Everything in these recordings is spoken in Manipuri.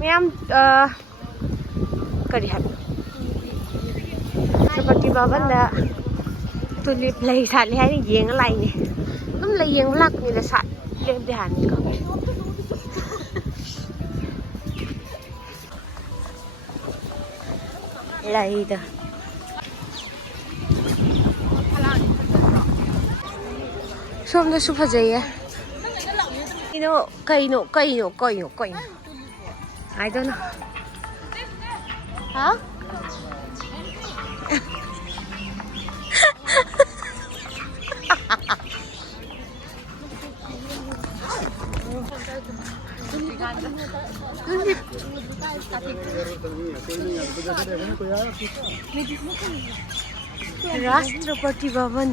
मैम करी है राष्ट्रपति भवन दा तुलिप लई साले है येंग लाइने तुम लई येंग लाक नि ला साट लेम दे हान का लई दा सोम दा सु फजाइए कइनो I don't know. Huh? Rashtrapati Bhavan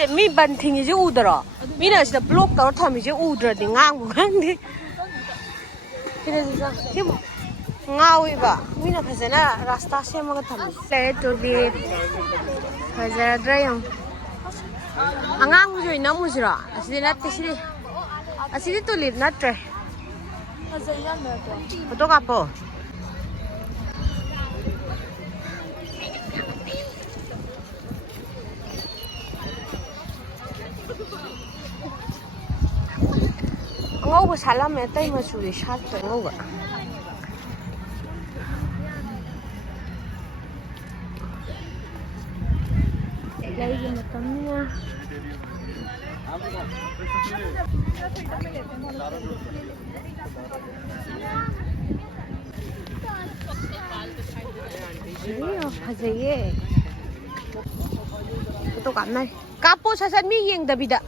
Udah mi banting aja udara, mi nasi dah blok kalau thami aja udara di ngang di, kita sih ngawi ba, mi nak pasana rasta sih mau thami, saya tu di pasar drayang, angang mujur ina mujura, asli nat sini, asli tu lip nat tray, betul apa? ngau ba salam ya tai ma suri shat to ngau ba lai ge matamnya ini apa ye to kam nai kapo sasan mi yeng da bida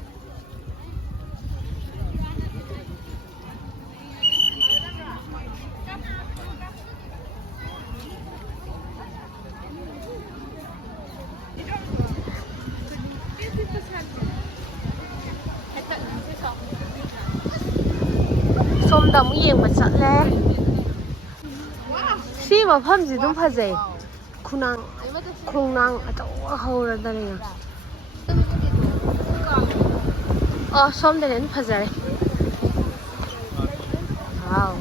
ꯁꯣꯝꯗ ꯑꯃꯨꯛ ꯌꯦꯡꯕ ꯆꯠꯂꯦ ꯁꯤ ꯃꯐꯝꯁꯤ ꯑꯗꯨꯝ ꯐꯖꯩ ꯈꯣꯡꯅꯥꯡ ꯑꯆꯧꯕ ꯍꯧꯔꯗꯅ ꯁꯣꯝꯗꯅ ꯑꯗꯨꯝ ꯐꯖꯔꯦ ꯋꯥꯎ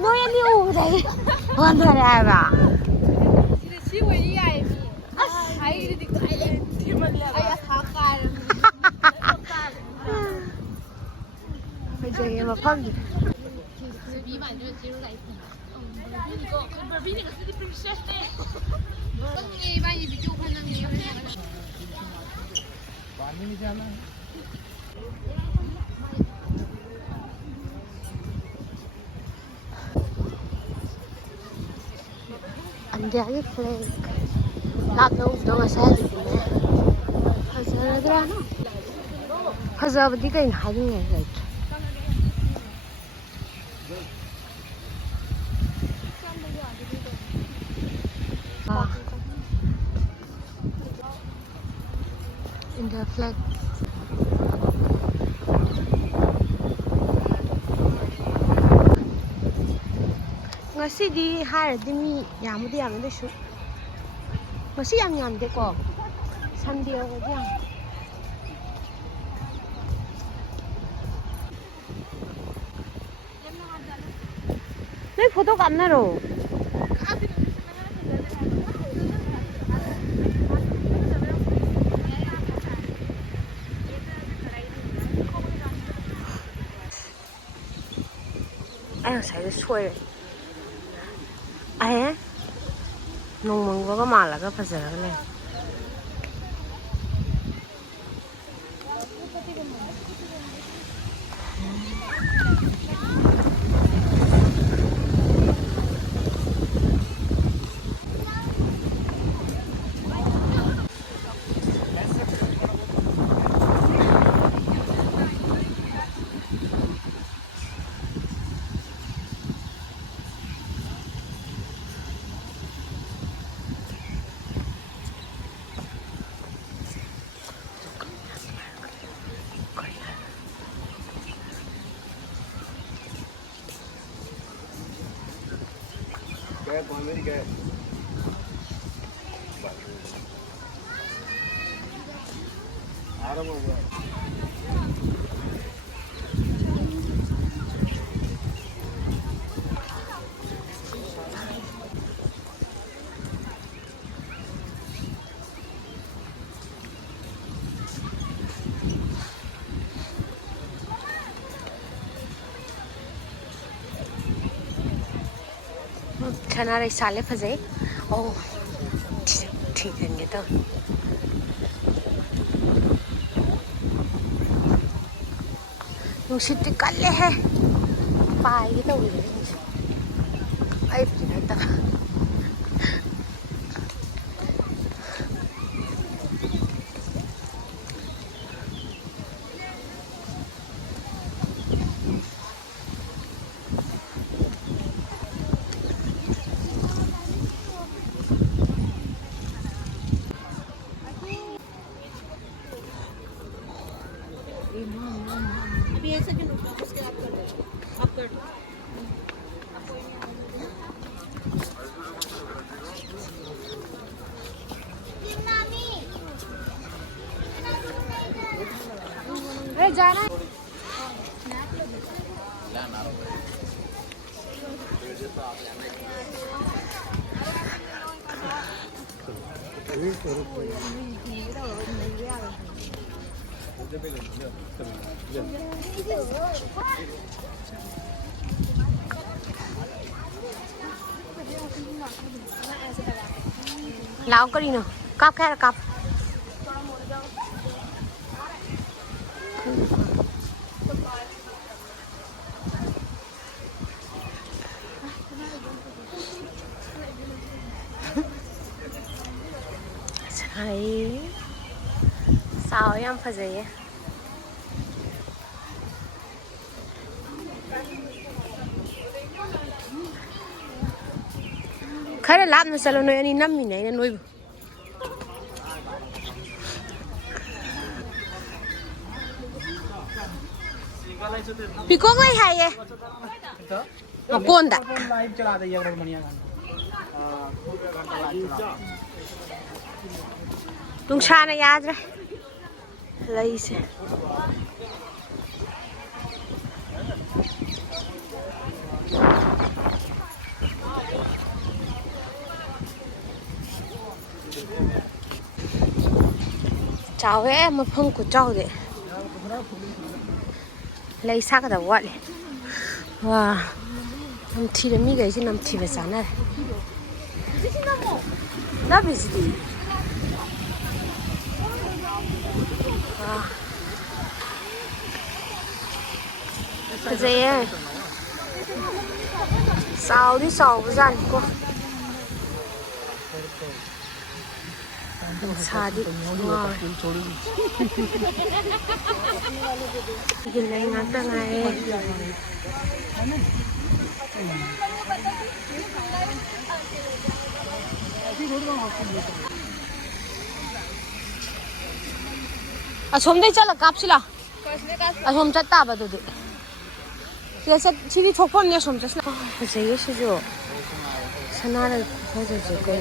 Noi ani udah, mana ada? Sih wajib ya ini. Air di kain, ayah hakar. Macam yang apa ni? Anjay flag lato dong asal ini hazar ada hazar budi kain hari ni right India flag ngasi di hari ini yamudi yamudi shu ngasi yang deh kok Sunday aja nih foto kamera lo ayo saya suai Ai nung mong có mà là cái phải giờ này छना रही साले फजे ओ ठीक है तो नुसित कल्ले है पाएगी तो आई तो अभी ऐसे क्यों रुका उसके आप कर दो आप कर दो अरे जाना लाओ करी ना कप खैर cup sao em phải gì khá là làm sao nó nói năm mình này nó nuôi bị có ngay hay vậy mà con đã tung xa này ra rồi lấy xe chào em mà phong của cháu đấy lấy xác cái đầu quạt này wow nằm thi đến mi cái chứ nằm thi về sáng này đó bị gì cái gì ấy sao đi sầu với dàn cô शादी गिल्ले ngata ngai asomdai chala kapsila asom chatta ba du yesa chiri thokpam ne som chasna jeye shijo sanara hoje je kai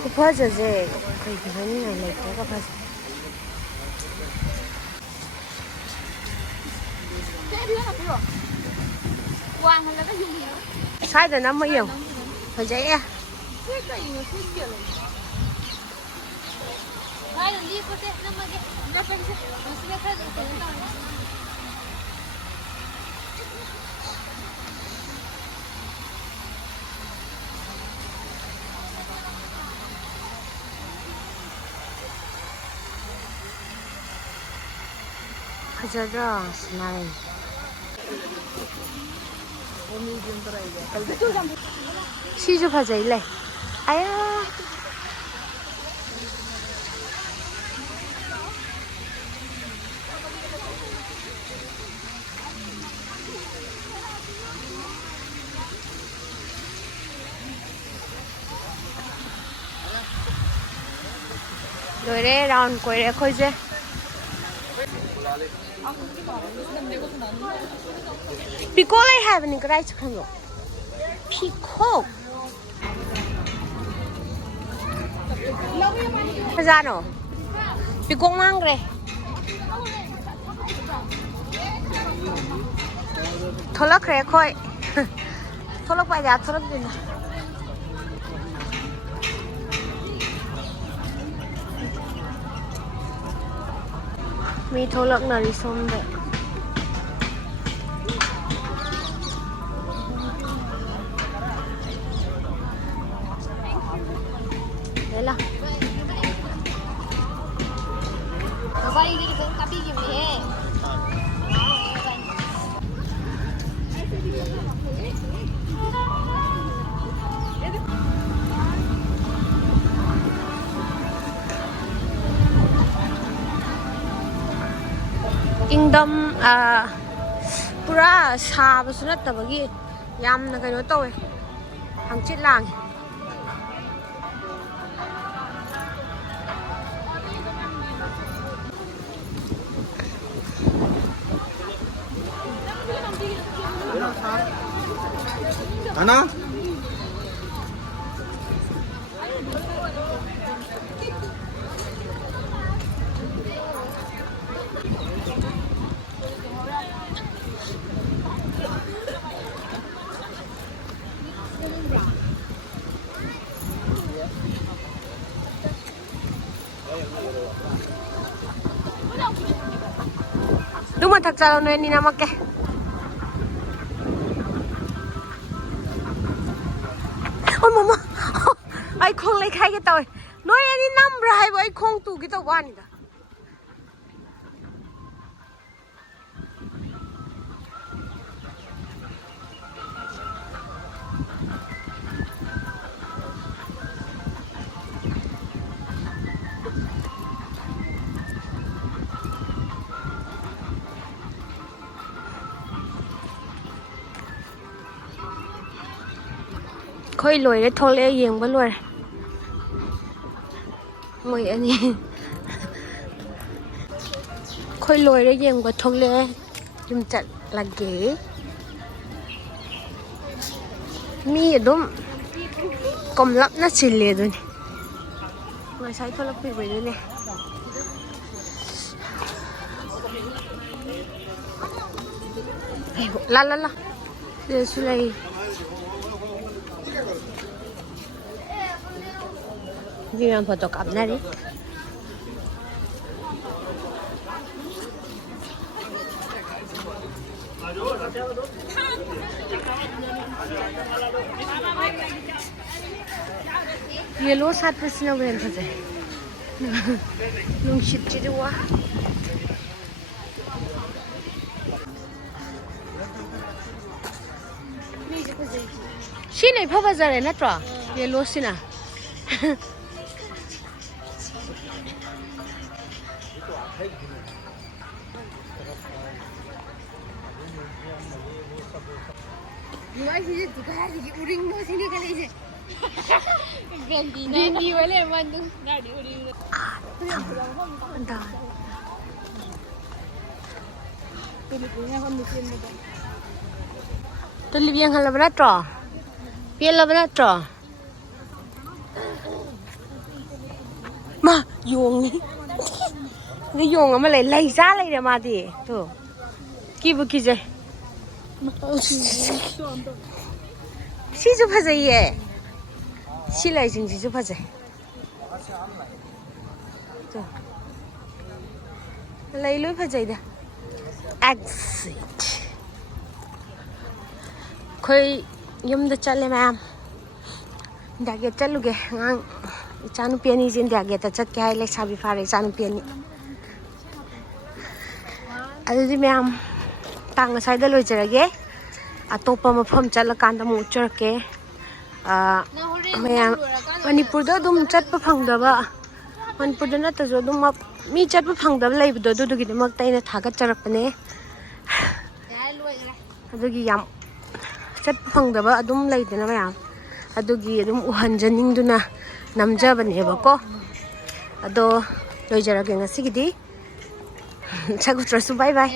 kuphajaje kai bhani na lekta ka phas quang hay là cái gì sai rồi năm mấy giờ phải dễ à 하자자 스나이 시주 하자 일래 아야 rồi đấy round quay ra khơi chứ Peacock I have any rice can Peacock. Pazano. Peacock mangre. Tholak re khoi. Tholak pai da tholak din. Mi tholak na ri som de. Dela. Bapak ini tapi gini. Kingdom pura sab sunat tabagi yam na kaino tawe hangchit lang Ana Duma thak chalo no ni namak ke Oh mama ai khong lai khai ke toy noi ani number hai bo ai khong tu ki to wani da khoi loi le thole yeng ba loi moi ani khoi loi le yeng ba thole yum chat lage mi adum kom lap na chile du ni ngai sai tholak pi bai du ni la la la de sulai Vivian photo cặp này đi. Yellow sát với snowman thôi. Lung ship chỉ đi qua. Xin này phá bazar này nát rồi. Yellow xin à. Nói gì tụi cái gì uring nó xin đi cái này gì Gandhi vậy là mình đúng Gandhi uring anh ta tôi live yang halah berat trò biar lah berat trò mà dùng cái dùng mà lấy ra lấy ra mà đi thôi kia bữa kia vậy She just has a year. She likes in she has a. Lay loop has a exit. Koi yum the chale ma'am. Daget chaluge. Chanu piani is in daget a chat kai like sabi fare chanu piani. Aldi ma'am. Tang side the logerage. Atopa mafam chalakanda mu churke mayam Manipur da dum chatpa phangdaba Manipur da na ta zo dum mi chatpa phangdaba leibdo du gi mak taina thagat charakpane adugi yam chatpa phangdaba adum leidena mayam adugi adum uhanjaning duna namjabane ba ko ado loijarage ngasi gidi ꯁꯛ ꯎꯠꯇ꯭ꯔꯁꯨ ꯕꯥꯏ ꯕꯥꯏ